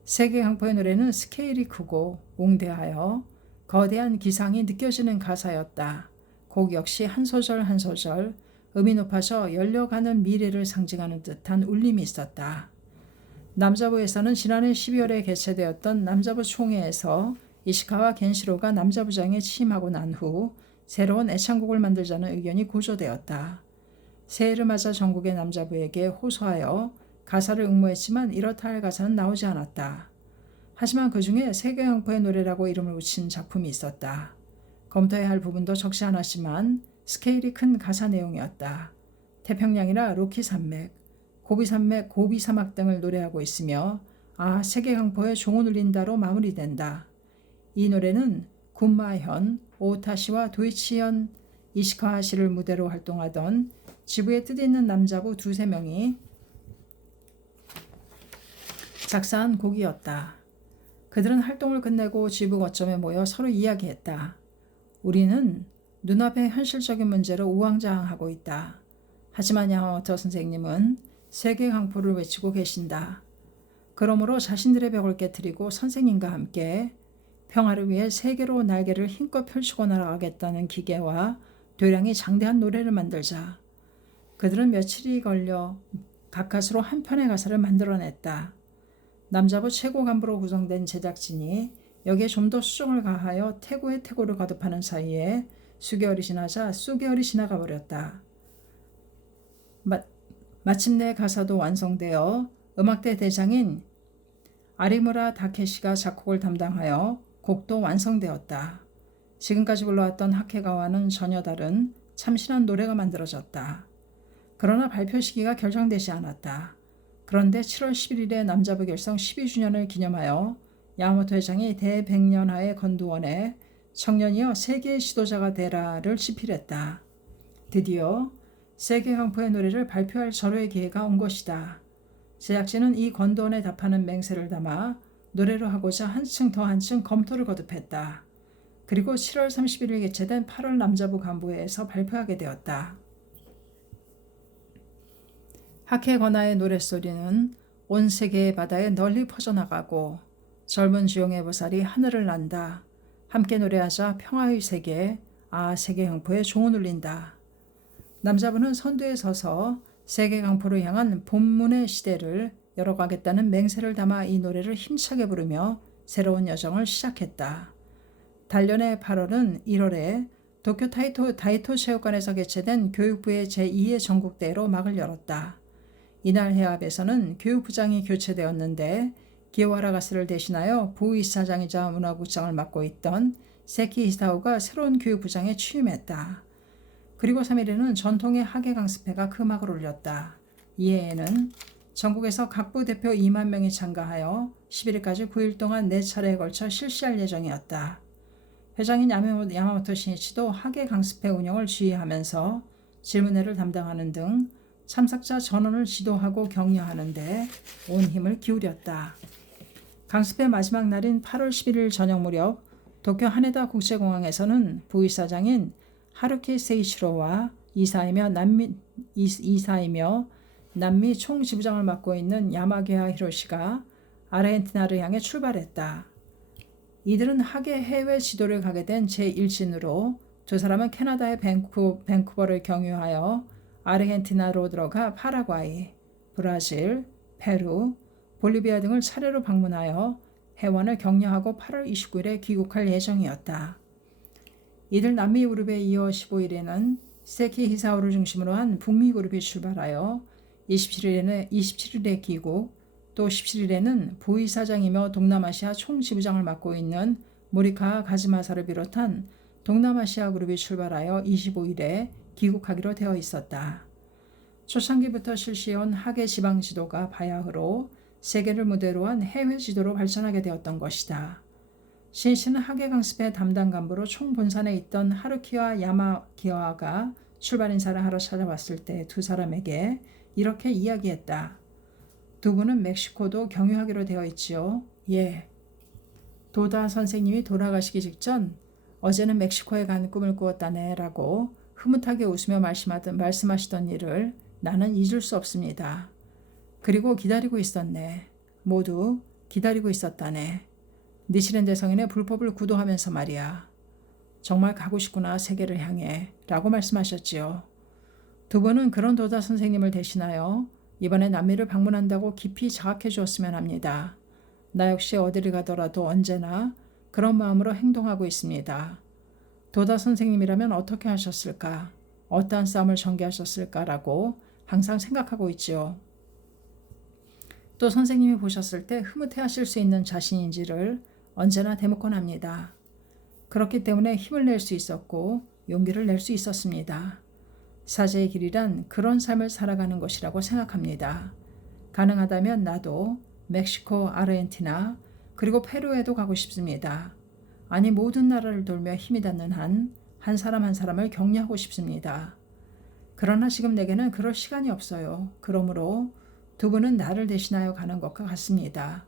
세계강포의 노래는 스케일이 크고 웅대하여 거대한 기상이 느껴지는 가사였다. 곡 역시 한 소절 한 소절 음이 높아져 열려가는 미래를 상징하는 듯한 울림이 있었다. 남자부에서는 지난해 12월에 개최되었던 남자부 총회에서 이시카와 겐시로가 남자부장에 취임하고 난 후 새로운 애창곡을 만들자는 의견이 고조되었다. 새해를 맞아 전국의 남자부에게 호소하여 가사를 응모했지만 이렇다 할 가사는 나오지 않았다. 하지만 그 중에 세계강포의 노래라고 이름을 붙인 작품이 있었다. 검토해야 할 부분도 적지 않았지만 스케일이 큰 가사 내용이었다. 태평양이나 로키 산맥, 고비 산맥, 고비 사막 등을 노래하고 있으며 세계 강포에 종을 울린다로 마무리된다. 이 노래는 군마현, 오타시와 도이치현 이시카와시를 무대로 활동하던 지부에 뜻있는 남자부 두세 명이 작사한 곡이었다. 그들은 활동을 끝내고 지부 거점에 모여 서로 이야기했다. 우리는 눈앞의 현실적인 문제로 우왕좌왕하고 있다. 하지만 야마모토 선생님은 세계 강포를 외치고 계신다. 그러므로 자신들의 벽을 깨뜨리고 선생님과 함께 평화를 위해 세계로 날개를 힘껏 펼치고 날아가겠다는 기계와 도량이 장대한 노래를 만들자. 그들은 며칠이 걸려 가까스로 한 편의 가사를 만들어냈다. 남자부 최고 간부로 구성된 제작진이 여기에 좀 더 수정을 가하여 태고의 태고를 거듭하는 사이에 수개월이 지나자 수개월이 지나가 버렸다. 마침내 가사도 완성되어 음악대 대장인 아리무라 다케시가 작곡을 담당하여 곡도 완성되었다. 지금까지 불러왔던 하케가와는 전혀 다른 참신한 노래가 만들어졌다. 그러나 발표 시기가 결정되지 않았다. 그런데 7월 11일에 남자부 결성 12주년을 기념하여 야마모토 회장이 대백년하의 건두원에 청년이여 세계의 지도자가 되라를 집필했다. 드디어 세계 강포의 노래를 발표할 절호의 기회가 온 것이다. 제작진은 이 건두원에 답하는 맹세를 담아 노래로 하고자 한층 더 한층 검토를 거듭했다. 그리고 7월 31일 개최된 8월 남자부 간부회에서 발표하게 되었다. 하케거나의 노랫소리는 온 세계의 바다에 널리 퍼져나가고 젊은 주용의 보살이 하늘을 난다. 함께 노래하자 평화의 세계, 세계 강포에 종을 울린다. 남자부는 선두에 서서 세계 강포를 향한 본문의 시대를 열어가겠다는 맹세를 담아 이 노래를 힘차게 부르며 새로운 여정을 시작했다. 단련의 8월은 1월에 도쿄 다이토 체육관에서 개최된 교육부의 제2의 전국대회로 막을 열었다. 이날 해합에서는 교육부장이 교체되었는데 기요하라 가스를 대신하여 부이사장이자 문화국장을 맡고 있던 세키 히사오가 새로운 교육부장에 취임했다. 그리고 3일에는 전통의 하계 강습회가 금악을 올렸다. 이 해에는 전국에서 각부 대표 2만 명이 참가하여 11일까지 9일 동안 4차례에 걸쳐 실시할 예정이었다. 회장인 야마모토 신이치도 하계 강습회 운영을 지휘하면서 질문회를 담당하는 등 참석자 전원을 지도하고 격려하는 데 온 힘을 기울였다. 강습회 마지막 날인 8월 11일 저녁 무렵 도쿄 하네다 국제공항에서는 부이사장인 하루키 세이시로와 이사이며 남미 총지부장을 맡고 있는 야마게하 히로시가 아르헨티나를 향해 출발했다. 이들은 하계 해외 지도를 가게 된 제1진으로 두 사람은 캐나다의 밴쿠버를 경유하여 아르헨티나로 들어가 파라과이, 브라질, 페루, 볼리비아 등을 차례로 방문하여 해원을 격려하고 8월 29일에 귀국할 예정이었다. 이들 남미 그룹에 이어 15일에는 세키 히사오를 중심으로 한 북미 그룹이 출발하여 27일에 귀국, 또 17일에는 부이사장이며 동남아시아 총지부장을 맡고 있는 모리카 가즈마사를 비롯한 동남아시아 그룹이 출발하여 25일에 귀국하기로 되어 있었다. 초창기부터 실시해온 하계 지방 지도가 바야흐로 세계를 무대로 한 해외 지도로 발전하게 되었던 것이다. 신씨는 하계 강습회 담당 간부로 총본산에 있던 하루키와 야마기와가 출발 인사를 하러 찾아왔을 때 두 사람에게 이렇게 이야기했다. 두 분은 멕시코도 경유하기로 되어 있지요. 예. 도다 선생님이 돌아가시기 직전 어제는 멕시코에 간 꿈을 꾸었다네 라고 흐뭇하게 웃으며 말씀하시던 일을 나는 잊을 수 없습니다. 그리고 기다리고 있었네. 모두 기다리고 있었다네. 니치렌 대성인의 불법을 구도하면서 말이야. 정말 가고 싶구나 세계를 향해 라고 말씀하셨지요. 두 분은 그런 도다 선생님을 대신하여 이번에 남미를 방문한다고 깊이 자각해 주었으면 합니다. 나 역시 어디를 가더라도 언제나 그런 마음으로 행동하고 있습니다. 도다 선생님이라면 어떻게 하셨을까? 어떠한 싸움을 전개하셨을까라고 항상 생각하고 있지요. 또 선생님이 보셨을 때 흐뭇해하실 수 있는 자신인지를 언제나 대묻곤 합니다. 그렇기 때문에 힘을 낼 수 있었고 용기를 낼 수 있었습니다. 사제의 길이란 그런 삶을 살아가는 것이라고 생각합니다. 가능하다면 나도 멕시코, 아르헨티나, 그리고 페루에도 가고 싶습니다. 아니 모든 나라를 돌며 힘이 닿는 한 사람 한 사람을 격려하고 싶습니다. 그러나 지금 내게는 그럴 시간이 없어요. 그러므로 두 분은 나를 대신하여 가는 것과 같습니다.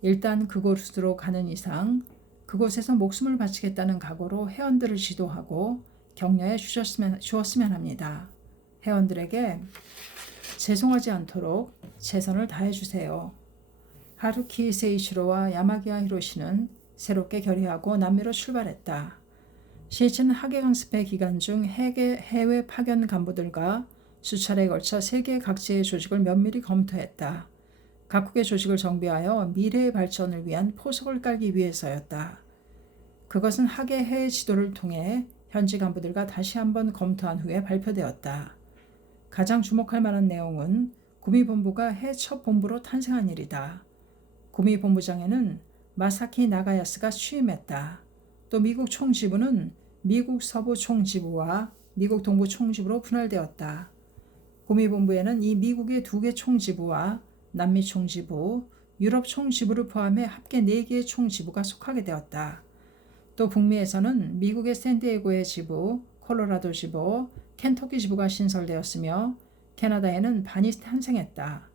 일단 그곳으로 가는 이상 그곳에서 목숨을 바치겠다는 각오로 회원들을 지도하고 격려해 주었으면 합니다. 회원들에게 죄송하지 않도록 최선을 다해 주세요. 하루키 세이시로와 야마기야 히로시는 새롭게 결의하고 남미로 출발했다. 시이치는 학예 강습회 기간 중 해외 파견 간부들과 수차례에 걸쳐 세계 각지의 조직을 면밀히 검토했다. 각국의 조직을 정비하여 미래의 발전을 위한 포석을 깔기 위해서였다. 그것은 학예 해외 지도를 통해 현지 간부들과 다시 한번 검토한 후에 발표되었다. 가장 주목할 만한 내용은 구미본부가 해 첫 본부로 탄생한 일이다. 구미본부장에는 마사키 나가야스가 취임했다. 또 미국 총지부는 미국 서부 총지부와 미국 동부 총지부로 분할되었다. 구미본부에는 이 미국의 2개 총지부와 남미 총지부, 유럽 총지부를 포함해 합계 4개의 총지부가 속하게 되었다. 또 북미에서는 미국의 샌디에고의 지부, 콜로라도 지부, 켄터키 지부가 신설되었으며 캐나다에는 반이 탄생했다.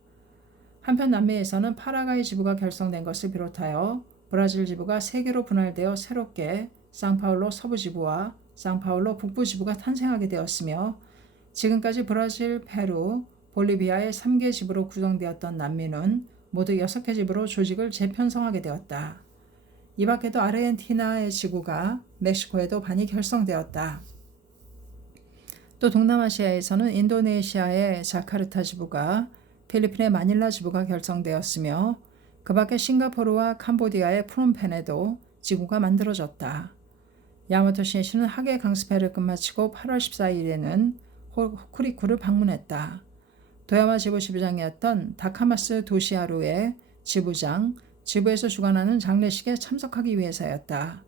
한편 남미에서는 파라과이 지부가 결성된 것을 비롯하여 브라질 지부가 3개로 분할되어 새롭게 상파울로 서부 지부와 상파울로 북부 지부가 탄생하게 되었으며 지금까지 브라질, 페루, 볼리비아의 3개 지부로 구성되었던 남미는 모두 6개 지부로 조직을 재편성하게 되었다. 이 밖에도 아르헨티나의 지구가 멕시코에도 반이 결성되었다. 또 동남아시아에서는 인도네시아의 자카르타 지부가 필리핀의 마닐라 지부가 결성되었으며 그 밖에 싱가포르와 캄보디아의 프놈펜에도 지구가 만들어졌다. 야마토 신시는 학예 강습회를 끝마치고 8월 14일에는 호쿠리쿠를 방문했다. 도야마 지부 지부장이었던 다카마스 도시하루의 지부에서 주관하는 장례식에 참석하기 위해서였다.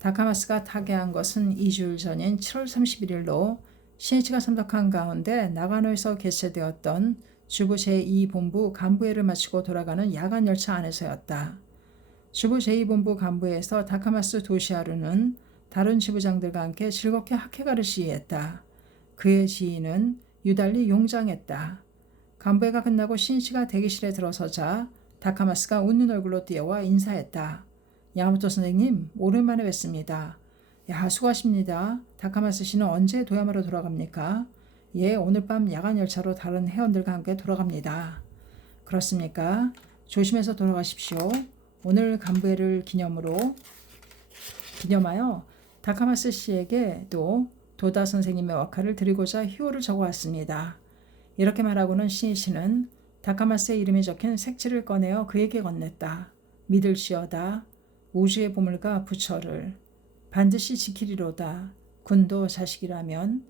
다카마스가 타계한 것은 2주일 전인 7월 31일로 신이치가 참석한 가운데 나가노에서 개최되었던 주부 제2본부 간부회를 마치고 돌아가는 야간 열차 안에서였다. 주부 제2본부 간부회에서 다카마스 도시하루는 다른 지부장들과 함께 즐겁게 학회가를 시위했다. 그의 지휘는 유달리 용장했다. 간부회가 끝나고 신이치가 대기실에 들어서자 다카마스가 웃는 얼굴로 뛰어와 인사했다. 야마토 선생님, 오랜만에 뵙습니다. 야, 수고하십니다. 다카마스 씨는 언제 도야마로 돌아갑니까? 예, 오늘 밤 야간 열차로 다른 회원들과 함께 돌아갑니다. 그렇습니까? 조심해서 돌아가십시오. 오늘 간부회를 기념하여 다카마스 씨에게도 도다 선생님의 와카를 드리고자 휴호를 적어왔습니다. 이렇게 말하고는 신이치는 다카마스의 이름이 적힌 색지를 꺼내어 그에게 건넸다. 믿을지어다. 우주의 보물과 부처를 반드시 지키리로다. 군도 자식이라면.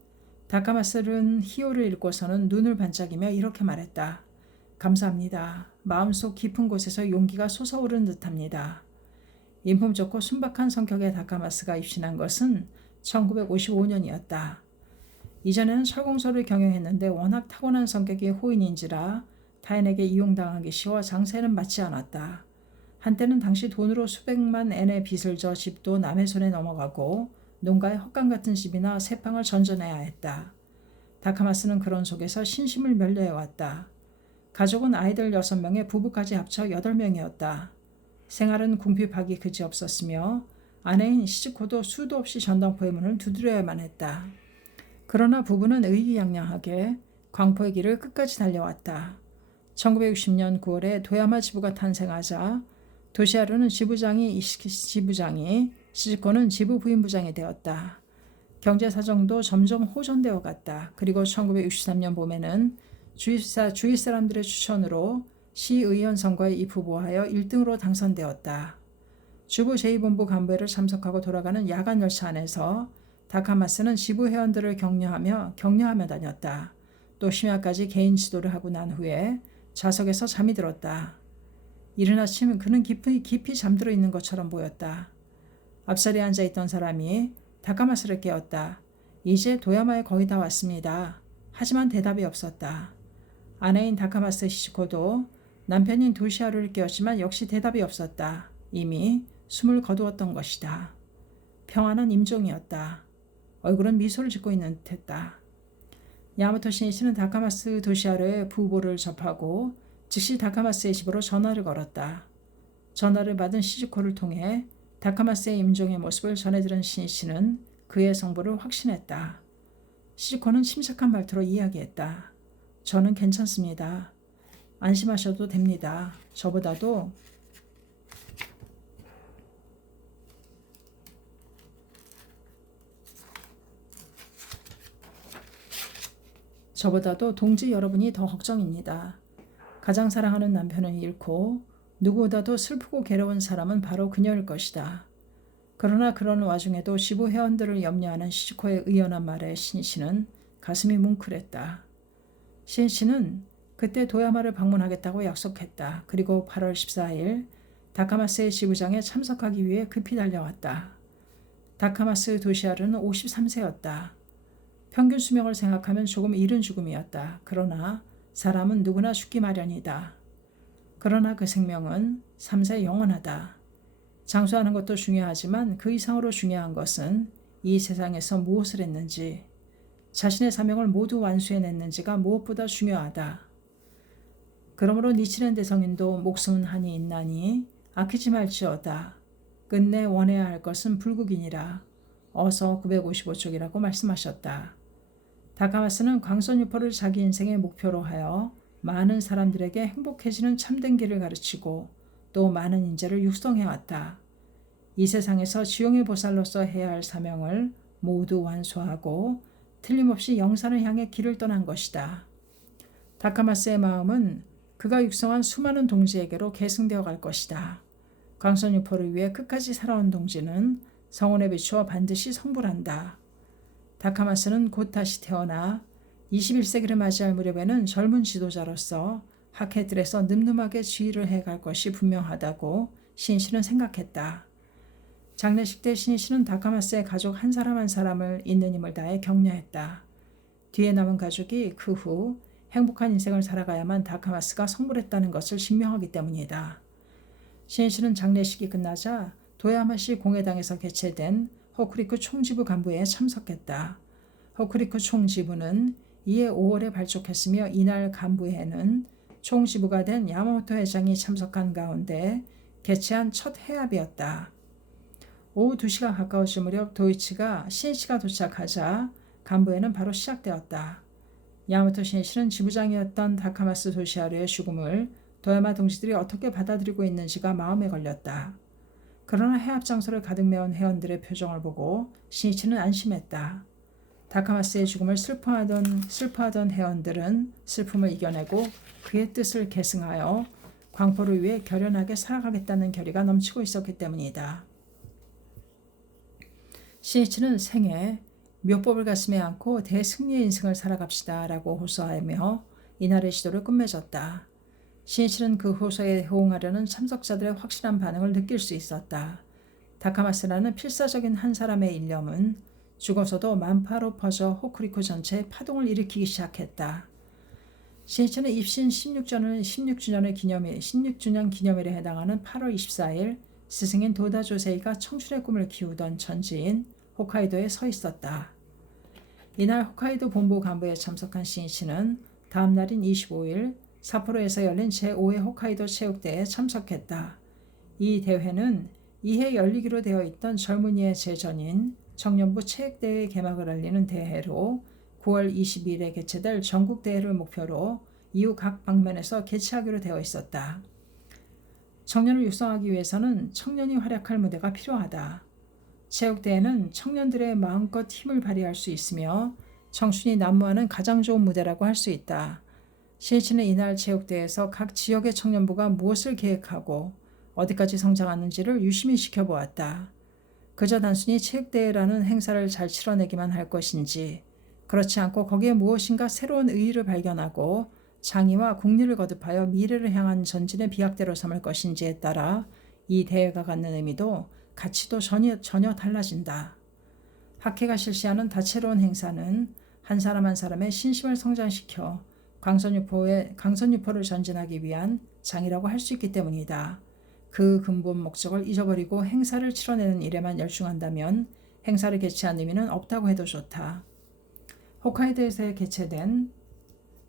다카마스는 히오를 읽고서는 눈을 반짝이며 이렇게 말했다. 감사합니다. 마음속 깊은 곳에서 용기가 솟아오른 듯합니다. 인품 좋고 순박한 성격의 다카마스가 입신한 것은 1955년이었다. 이전에는 철공소를 경영했는데 워낙 타고난 성격이 호인인지라 타인에게 이용당하기 쉬워 장세는 맞지 않았다. 한때는 당시 돈으로 수백만 엔의 빚을 져 집도 남의 손에 넘어가고 농가의 헛간 같은 집이나 새빵을 전전해야 했다. 다카마스는 그런 속에서 신심을 멸려해왔다. 가족은 아이들 6명에 부부까지 합쳐 8명이었다. 생활은 궁핍하기 그지없었으며 아내인 시즈코도 수도 없이 전당포의 문을 두드려야만 했다. 그러나 부부는 의기양양하게 광포의 길을 끝까지 달려왔다. 1960년 9월에 도야마 지부가 탄생하자 도시하루는 지부장이 시즈코는 지부 부임부장이 되었다. 경제 사정도 점점 호전되어 갔다. 그리고 1963년 봄에는 주위 사람들의 추천으로 시의원 선거에 입후보하여 1등으로 당선되었다. 주부 제2본부 간부회를 참석하고 돌아가는 야간 열차 안에서 다카마스는 지부 회원들을 격려하며 다녔다. 또 심야까지 개인 지도를 하고 난 후에 좌석에서 잠이 들었다. 이른 아침 그는 깊이 잠들어 있는 것처럼 보였다. 앞자리에 앉아있던 사람이 다카마스를 깨웠다. 이제 도야마에 거의 다 왔습니다. 하지만 대답이 없었다. 아내인 다카마스 시즈코도 남편인 도시하루를 깨웠지만 역시 대답이 없었다. 이미 숨을 거두었던 것이다. 평안한 임종이었다. 얼굴은 미소를 짓고 있는 듯했다. 야마토 신이시는 다카마스 도시하루의 부보를 접하고 즉시 다카마스의 집으로 전화를 걸었다. 전화를 받은 시즈코를 통해 다카마스의 임종의 모습을 전해들은 신이시는 그의 성부를 확신했다. 시즈코는 침착한 말투로 이야기했다. 저는 괜찮습니다. 안심하셔도 됩니다. 저보다도 동지 여러분이 더 걱정입니다. 가장 사랑하는 남편을 잃고 누구보다도 슬프고 괴로운 사람은 바로 그녀일 것이다. 그러나 그런 와중에도 지부 회원들을 염려하는 시즈코의 의연한 말에 신이시는 가슴이 뭉클했다. 신이시는 그때 도야마를 방문하겠다고 약속했다. 그리고 8월 14일 다카마스의 지부장에 참석하기 위해 급히 달려왔다. 다카마스 도시하루는 53세였다. 평균 수명을 생각하면 조금 이른 죽음이었다. 그러나 사람은 누구나 죽기 마련이다. 그러나 그 생명은 삼세 영원하다. 장수하는 것도 중요하지만 그 이상으로 중요한 것은 이 세상에서 무엇을 했는지, 자신의 사명을 모두 완수해냈는지가 무엇보다 중요하다. 그러므로 니치렌 대성인도 목숨은 한이 있나니 아끼지 말지어다. 끝내 원해야 할 것은 불국이니라. 어서 955쪽이라고 말씀하셨다. 다카마스는 광선유포를 자기 인생의 목표로 하여 많은 사람들에게 행복해지는 참된 길을 가르치고 또 많은 인재를 육성해왔다. 이 세상에서 지용의 보살로서 해야 할 사명을 모두 완수하고 틀림없이 영산을 향해 길을 떠난 것이다. 다카마스의 마음은 그가 육성한 수많은 동지에게로 계승되어 갈 것이다. 광선유포를 위해 끝까지 살아온 동지는 성운에 비추어 반드시 성불한다. 다카마스는 곧 다시 태어나 21세기를 맞이할 무렵에는 젊은 지도자로서 학회들에서 늠름하게 지휘를 해갈 것이 분명하다고 신이시는 생각했다. 장례식 때 신이시는 다카마스의 가족 한 사람 한 사람을 있는 힘을 다해 격려했다. 뒤에 남은 가족이 그 후 행복한 인생을 살아가야만 다카마스가 성불했다는 것을 증명하기 때문이다. 신이시는 장례식이 끝나자 도야마시 공회당에서 개최된 호쿠리쿠 총지부 간부회에 참석했다. 호쿠리쿠 총지부는 이해 5월에 발족했으며 이날 간부회는 총지부가 된 야마모토 회장이 참석한 가운데 개최한 첫 회합이었다. 오후 2시가 가까워질 무렵 도이치가 신이치가 도착하자 간부회는 바로 시작되었다. 야마모토 신이치는 지부장이었던 다카마스 도시하루의 죽음을 도야마 동지들이 어떻게 받아들이고 있는지가 마음에 걸렸다. 그러나 회합 장소를 가득 메운 회원들의 표정을 보고 신이치는 안심했다. 다카마스의 죽음을 슬퍼하던 회원들은 슬픔을 이겨내고 그의 뜻을 계승하여 광포를 위해 결연하게 살아가겠다는 결의가 넘치고 있었기 때문이다. 신이치는 생애 묘법을 가슴에 안고 대승리의 인생을 살아갑시다 라고 호소하며 이날의 시도를 끝맺었다. 신이치는 그 호소에 호응하려는 참석자들의 확실한 반응을 느낄 수 있었다. 다카마스라는 필사적인 한 사람의 일념은 죽어서도 만파로 퍼져 호쿠리쿠 전체에 파동을 일으키기 시작했다. 신이치는 입신 16주년 기념일에 해당하는 8월 24일 스승인 도다 조세이가 청춘의 꿈을 키우던 전지인 홋카이도에 서 있었다. 이날 홋카이도 본부 간부에 참석한 신이치는 다음 날인 25일 삿포로에서 열린 제5회 홋카이도 체육대회에 참석했다. 이 대회는 이해 열리기로 되어 있던 젊은이의 제전인 청년부 체육대회 개막을 알리는 대회로 9월 22일에 개최될 전국대회를 목표로 이후 각 방면에서 개최하기로 되어 있었다. 청년을 육성하기 위해서는 청년이 활약할 무대가 필요하다. 체육대회는 청년들의 마음껏 힘을 발휘할 수 있으며 청춘이 난무하는 가장 좋은 무대라고 할 수 있다. 신이치는 이날 체육대회에서 각 지역의 청년부가 무엇을 계획하고 어디까지 성장하는지를 유심히 지켜보았다. 그저 단순히 체육대회라는 행사를 잘 치러내기만 할 것인지, 그렇지 않고 거기에 무엇인가 새로운 의의를 발견하고 장의와 국리를 거듭하여 미래를 향한 전진의 비약대로 삼을 것인지에 따라 이 대회가 갖는 의미도 가치도 전혀 달라진다. 학회가 실시하는 다채로운 행사는 한 사람 한 사람의 신심을 성장시켜 강선유포를 전진하기 위한 장이라고 할 수 있기 때문이다. 그 근본 목적을 잊어버리고 행사를 치러내는 일에만 열중한다면 행사를 개최한 의미는 없다고 해도 좋다. 홋카이도에서 개최된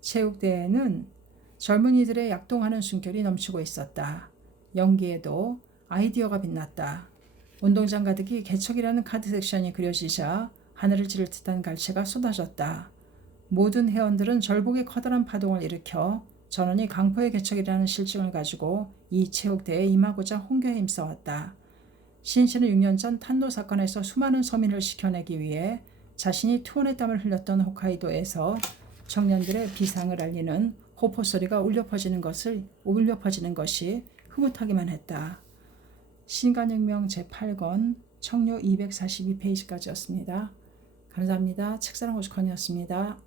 체육대회는 젊은이들의 약동하는 숨결이 넘치고 있었다. 연기에도 아이디어가 빛났다. 운동장 가득히 개척이라는 카드 섹션이 그려지자 하늘을 찌를 듯한 갈채가 쏟아졌다. 모든 회원들은 절복의 커다란 파동을 일으켜 전원이 강포의 개척이라는 실증을 가지고 이 체육대회에 임하고자 홍교에 힘써왔다. 신씨는 6년 전 탄도 사건에서 수많은 서민을 지켜내기 위해 자신이 투혼의 땀을 흘렸던 홋카이도에서 청년들의 비상을 알리는 호포 소리가 울려 퍼지는 것이 흐뭇하기만 했다. 신간혁명 제8권 청료 242페이지까지였습니다. 감사합니다. 책사랑 오죽헌이었습니다.